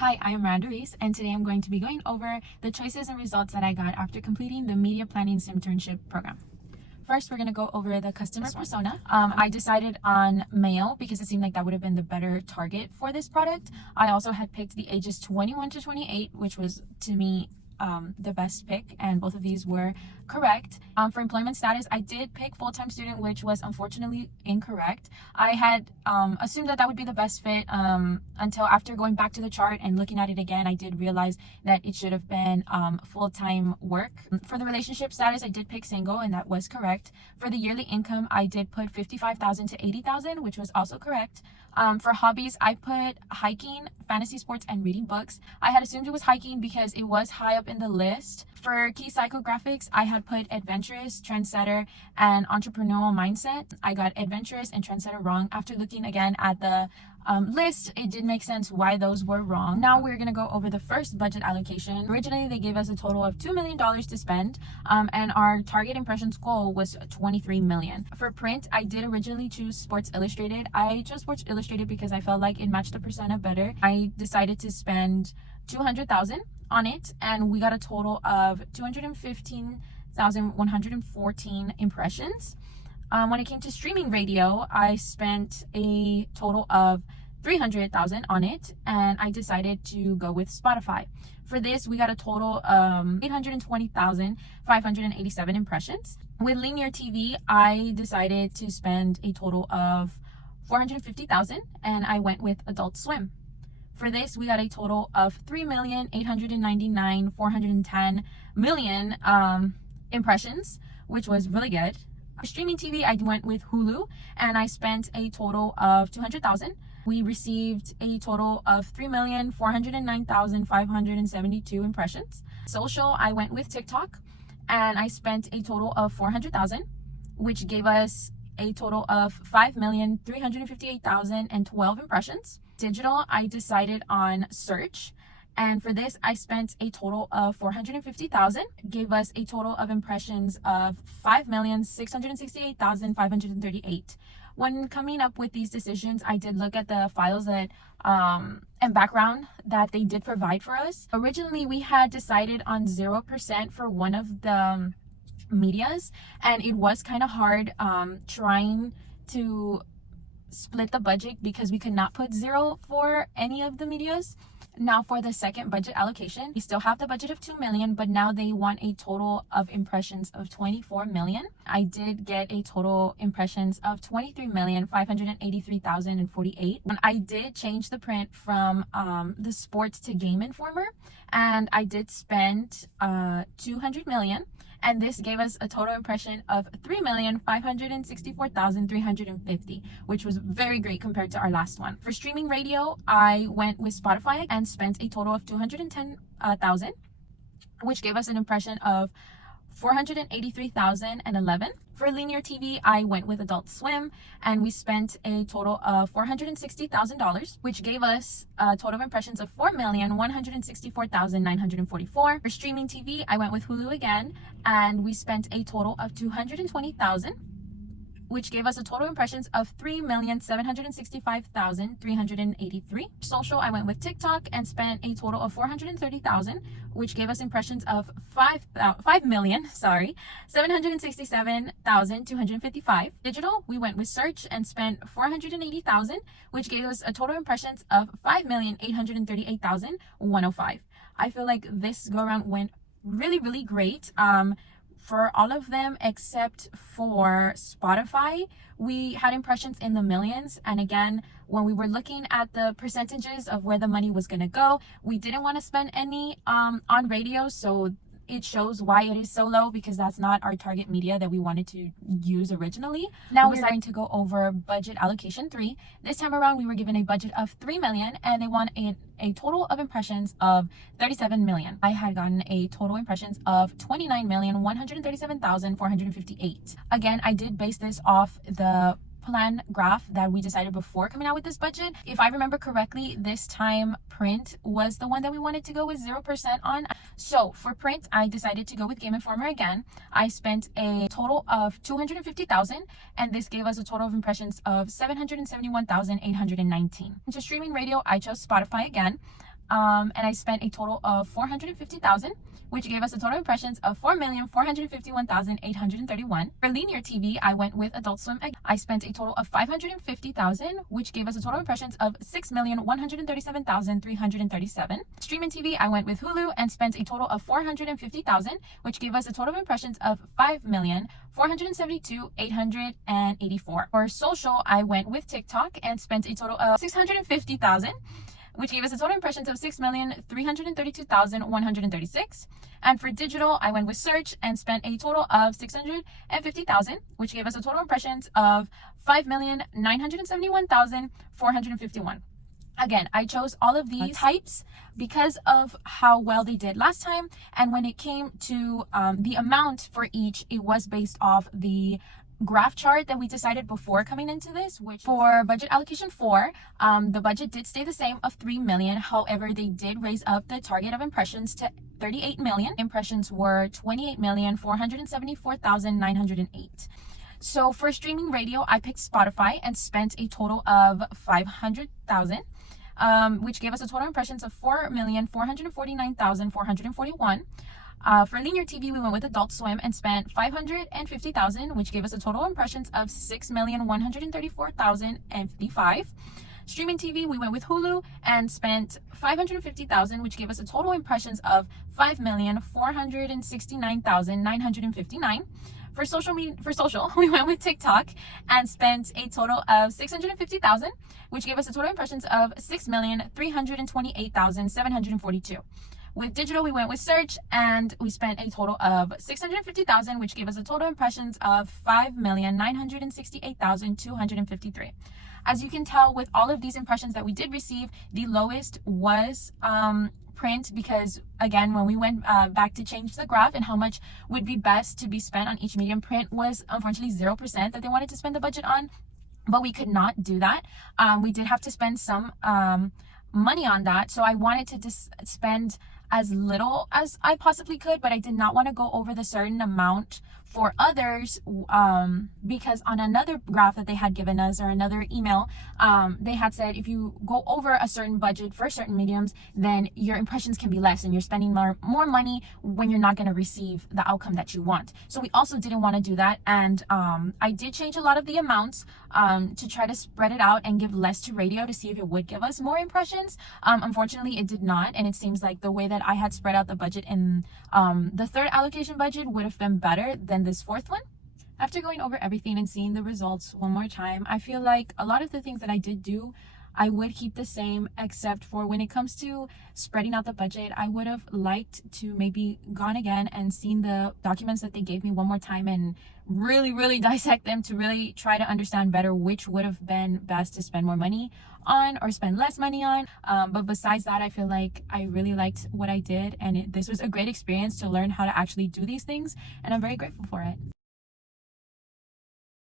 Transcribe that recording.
Hi, I am Miranda Reese, and today I'm going to be going over the choices and results that I got after completing the Media Planning Simternship program. First, we're going to go over the customer persona. I decided on male because it seemed like that would have been the better target for this product. I also had picked the ages 21 to 28, which was, to me, the best pick, and both of these were correct. For employment status, I did pick full-time student, which was unfortunately incorrect. I had assumed that would be the best fit until after going back to the chart and looking at it again, I did realize that it should have been full-time work. For the relationship status, I did pick single, and that was correct. For the yearly income, I did put 55,000 to 80,000, which was also correct. For hobbies, I put hiking, fantasy sports, and reading books. I had assumed it was hiking because it was high up in the list. For key psychographics, I had put adventurous, trendsetter, and entrepreneurial mindset. I got adventurous and trendsetter wrong. After looking again at the list, it did make sense why those were wrong. Now we're going to go over the first budget allocation. Originally, they gave us a total of $2 million to spend, and our target impressions goal was 23 million. For print, I did originally choose Sports Illustrated. I chose Sports Illustrated because I felt like it matched the persona better. I decided to spend 200,000 on it, and we got a total of 215,114 impressions. When it came to streaming radio, I spent a total of 300,000 on it, and I decided to go with Spotify. For this, we got a total of 820,587 impressions. With linear TV, I decided to spend a total of 450,000, and I went with Adult Swim. For this, we got a total of 3,899,410 million impressions, which was really good. For streaming TV, I went with Hulu, and I spent a total of 200,000. We received a total of 3,409,572 impressions. Social, I went with TikTok, and I spent a total of 400,000, which gave us a total of 5,358,012 impressions. Digital, I decided on search, and for this I spent a total of 450,000, gave us a total of impressions of 5,668,538. When coming up with these decisions, I did look at the files that and background that they did provide for us. Originally, we had decided on 0% for one of the medias, and it was kind of hard trying to split the budget because we could not put 0 for any of the medias. Now for the second budget allocation, we still have the budget of 2 million, but now they want a total of impressions of 24 million. I did get a total impressions of 23,583,048. I did change the print from the sports to Game Informer, and I did spend 200 million. And this gave us a total impression of 3,564,350, which was very great compared to our last one. For streaming radio, I went with Spotify and spent a total of 210,000, which gave us an impression of 483,011. For linear TV, I went with Adult Swim, and we spent a total of $460,000, which gave us a total of impressions of 4,164,944. For streaming TV, I went with Hulu again, and we spent a total of 220,000, which gave us a total impressions of 3,765,383. Social, I went with TikTok and spent a total of 430,000, which gave us impressions of 5,767,255. Digital, we went with search and spent 480,000, which gave us a total impressions of 5,838,105. I feel like this go around went really, really great. For all of them except for Spotify, we had impressions in the millions. And again, when we were looking at the percentages of where the money was going to go, we didn't want to spend any on radio. So it shows why it is so low, because that's not our target media that we wanted to use originally. Now we're going to go over budget allocation 3. This time around, we were given a budget of 3 million, and they want a total of impressions of 37 million. I had gotten a total impressions of 29,137,458. Again, I did base this off the plan graph that we decided before coming out with this budget. If I remember correctly, this time print was the one that we wanted to go with 0% on. So for print, I decided to go with Game Informer again. I spent a total of 250,000, and this gave us a total of impressions of 771,819. To streaming radio, I chose Spotify again. and I spent a total of 450,000, which gave us a total impressions of 4,451,831. For linear TV, I went with Adult Swim. I spent a total of 550,000, which gave us a total impressions of 6,137,337. Streaming TV, I went with Hulu and spent a total of 450,000, which gave us a total of impressions of 5,472,884. For social, I went with TikTok and spent a total of 650,000, which gave us a total impressions of 6,332,136. And for digital, I went with search and spent a total of 650,000, which gave us a total impressions of 5,971,451. Again, I chose all of these types because of how well they did last time. And when it came to the amount for each, it was based off the graph chart that we decided before coming into this, which for budget allocation 4, the budget did stay the same of 3 million. However, they did raise up the target of impressions to 38 million. Impressions were 28,474,908. So for streaming radio, I picked Spotify and spent a total of 500,000, which gave us a total impressions of 4,449,441. For linear TV, we went with Adult Swim and spent 550,000, which gave us a total impressions of 6,134,055. Streaming TV, we went with Hulu and spent 550,000, which gave us a total impressions of 5,469,959. For social, we went with TikTok and spent a total of 650,000, which gave us a total impressions of 6,328,742. With digital, we went with search and we spent a total of 650,000, which gave us a total impressions of 5,968,253. As you can tell, with all of these impressions that we did receive, the lowest was print, because again, when we went back to change the graph and how much would be best to be spent on each medium, print was unfortunately 0% that they wanted to spend the budget on, but we could not do that. We did have to spend some money on that, so I wanted to just spend as little as I possibly could, but I did not want to go over the certain amount for others, because on another graph that they had given us, or another email, they had said if you go over a certain budget for certain mediums, then your impressions can be less and you're spending more money when you're not going to receive the outcome that you want. So we also didn't want to do that, and I did change a lot of the amounts to try to spread it out and give less to radio to see if it would give us more impressions. Unfortunately, it did not, and it seems like the way that I had spread out the budget in the third allocation budget would have been better than this fourth one. After going over everything and seeing the results one more time, I feel like a lot of the things that I did do, I would keep the same, except for when it comes to spreading out the budget, I would have liked to maybe gone again and seen the documents that they gave me one more time and really dissect them to really try to understand better which would have been best to spend more money on or spend less money on. But besides that, I feel like I really liked what I did, and this was a great experience to learn how to actually do these things, and I'm very grateful for it.